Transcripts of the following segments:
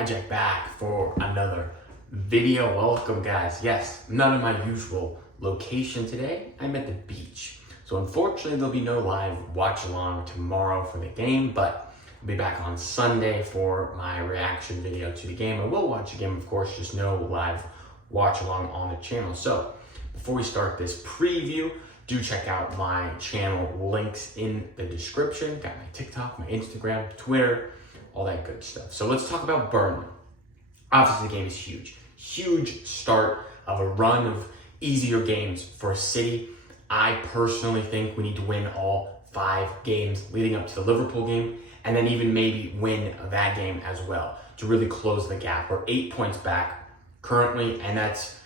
Jack back for another video. Welcome, guys. Yes, not in my usual location today. I'm at the beach. So unfortunately, there'll be no live watch along tomorrow for the game, but I'll be back on Sunday for my reaction video to the game. I will watch the game, of course, just no live watch along on the channel. So before we start this preview, do check out my channel links in the description. Got my TikTok, my Instagram, Twitter, all that good stuff. So let's talk about Burnley. Obviously, the game is huge. Huge start of a run of easier games for City. I personally think we need to win all 5 games leading up to the Liverpool game, and then even maybe win that game as well to really close the gap. We're 8 points back currently, and it's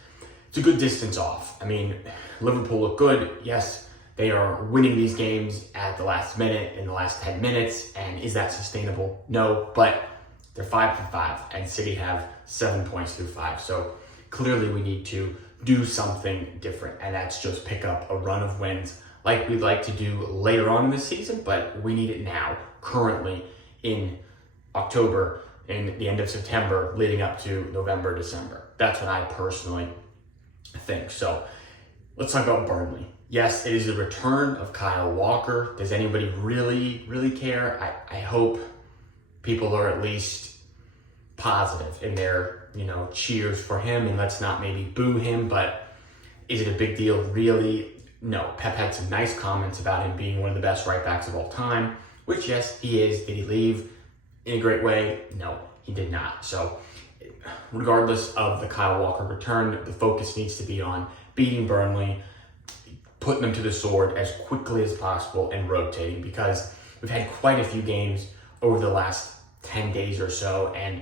a good distance off. I mean, Liverpool look good. Yes, they are winning these games at the last minute, in the last 10 minutes, and is that sustainable? No, but they're 5 for 5, and City have 7 points through 5. So clearly we need to do something different, and that's just pick up a run of wins like we'd like to do later on in the season, but we need it now, currently in October, in the end of September, leading up to November, December. That's what I personally think. So let's talk about Burnley. Yes, it is the return of Kyle Walker. Does anybody really care? I hope people are at least positive in their, cheers for him, and let's not maybe boo him, but is it a big deal? Really? No. Pep had some nice comments about him being one of the best right backs of all time, which yes, he is. Did he leave in a great way? No, he did not. So regardless of the Kyle Walker return, the focus needs to be on beating Burnley, putting them to the sword as quickly as possible, and rotating, because we've had quite a few games over the last 10 days or so, and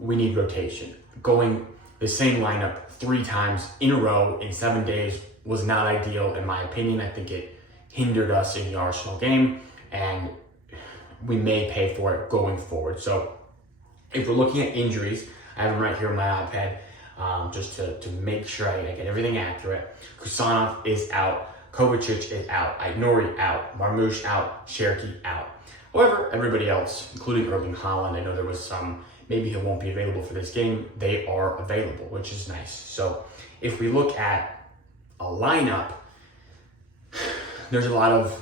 we need rotation. Going the same lineup 3 times in a row in 7 days was not ideal, in my opinion. I think it hindered us in the Arsenal game, and we may pay for it going forward. So if we're looking at injuries, I have them right here on my iPad, just to make sure I get everything accurate. Kusanov is out. Kovacic is out. Aït-Nouri out. Marmoush out. Cherki out. However, everybody else, including Erling Haaland, I know there was some, maybe he won't be available for this game. They are available, which is nice. So if we look at a lineup, there's a lot of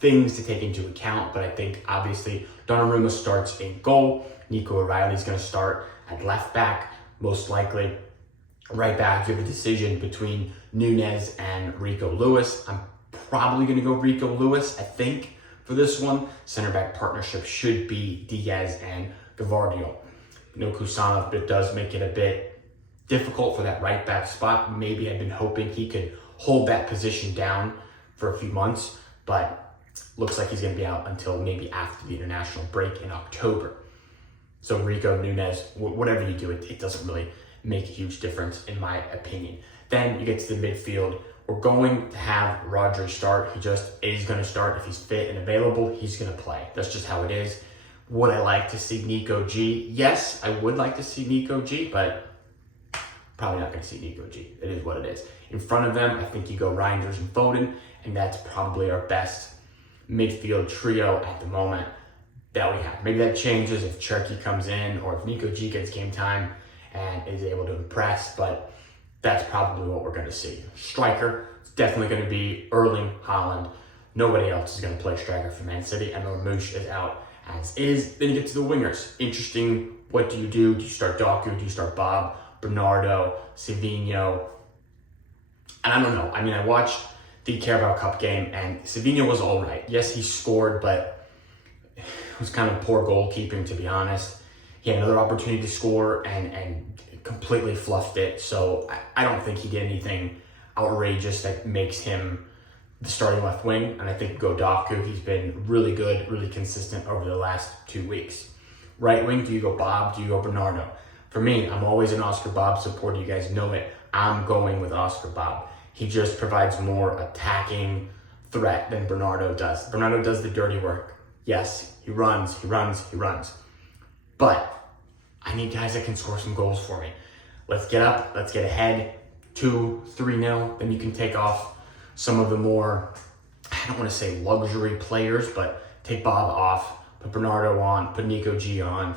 things to take into account, but I think obviously Donnarumma starts in goal. Nico O'Reilly's going to start at left back, most likely. Right back, you have a decision between Nunez and Rico Lewis. I'm probably going to go Rico Lewis, I think, for this one. Center back partnership should be Diaz and Gavardio. No Kusanov, but it does make it a bit difficult for that right back spot. Maybe I've been hoping he could hold that position down for a few months, but looks like he's going to be out until maybe after the international break in October. So Rico, Nunez, whatever you do, it doesn't really make a huge difference in my opinion. Then you get to the midfield. We're going to have Rodri start. He just is going to start. If he's fit and available, he's going to play. That's just how it is. Would I like to see Nico G? Yes, I would like to see Nico G, but probably not going to see Nico G. It is what it is. In front of them, I think you go Reinders and Foden, and that's probably our best midfield trio at the moment that we have. Maybe that changes if Cherki comes in or if Nico G gets game time and is able to impress, but that's probably what we're going to see. Striker, it's definitely going to be Erling Haaland. Nobody else is going to play striker for Man City, and Marmoush is out as is. Then you get to the wingers. Interesting, what do you do? Do you start Doku? Do you start Bob, Bernardo, Savinho? And I don't know. I mean, I watched the Carabao Cup game, and Savinho was all right. Yes, he scored, but it was kind of poor goalkeeping, to be honest. He had another opportunity to score and completely fluffed it. So I don't think he did anything outrageous that makes him the starting left wing. And I think go Doku. He's been really good, really consistent over the last 2 weeks. Right wing, do you go Bob? Do you go Bernardo? For me, I'm always an Oscar Bob supporter. You guys know it. I'm going with Oscar Bob. He just provides more attacking threat than Bernardo does. Bernardo does the dirty work. Yes, he runs. But I need guys that can score some goals for me. Let's get up. Let's get ahead. 2-3-0. Then you can take off some of the more, I don't want to say luxury players, but take Bob off, put Bernardo on, put Nico G on.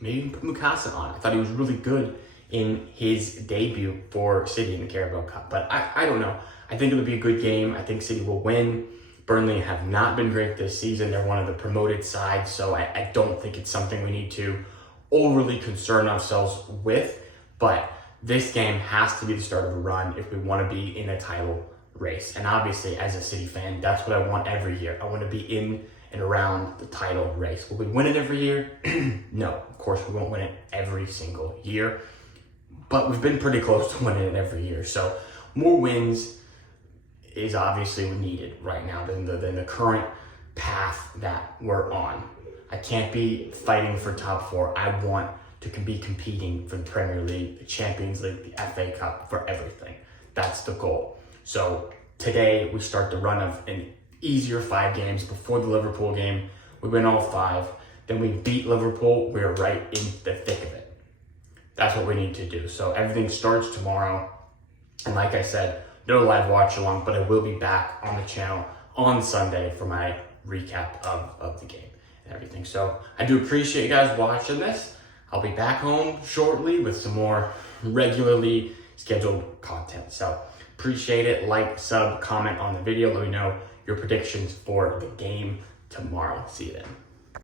maybe even put Mukasa on. I thought he was really good in his debut for City in the Carabao Cup. But I don't know. I think it'll be a good game. I think City will win. Burnley have not been great this season. They're one of the promoted sides, so I don't think it's something we need to overly concern ourselves with. But this game has to be the start of a run if we want to be in a title race. And obviously, as a City fan, that's what I want every year. I want to be in and around the title race. Will we win it every year? No, of course we won't win it every single year. But we've been pretty close to winning it every year. So more wins is obviously needed right now than the current path that we're on. I can't be fighting for top four. I want to be competing for the Premier League, the Champions League, the FA Cup, for everything. That's the goal. So today we start the run of an easier 5 games before the Liverpool game. We win all 5. Then we beat Liverpool. We're right in the thick of it. That's what we need to do. So everything starts tomorrow. And like I said, no live watch along, but I will be back on the channel on Sunday for my recap of the game and everything. So I do appreciate you guys watching this. I'll be back home shortly with some more regularly scheduled content. So appreciate it. Like, sub, comment on the video. Let me know your predictions for the game tomorrow. See you then.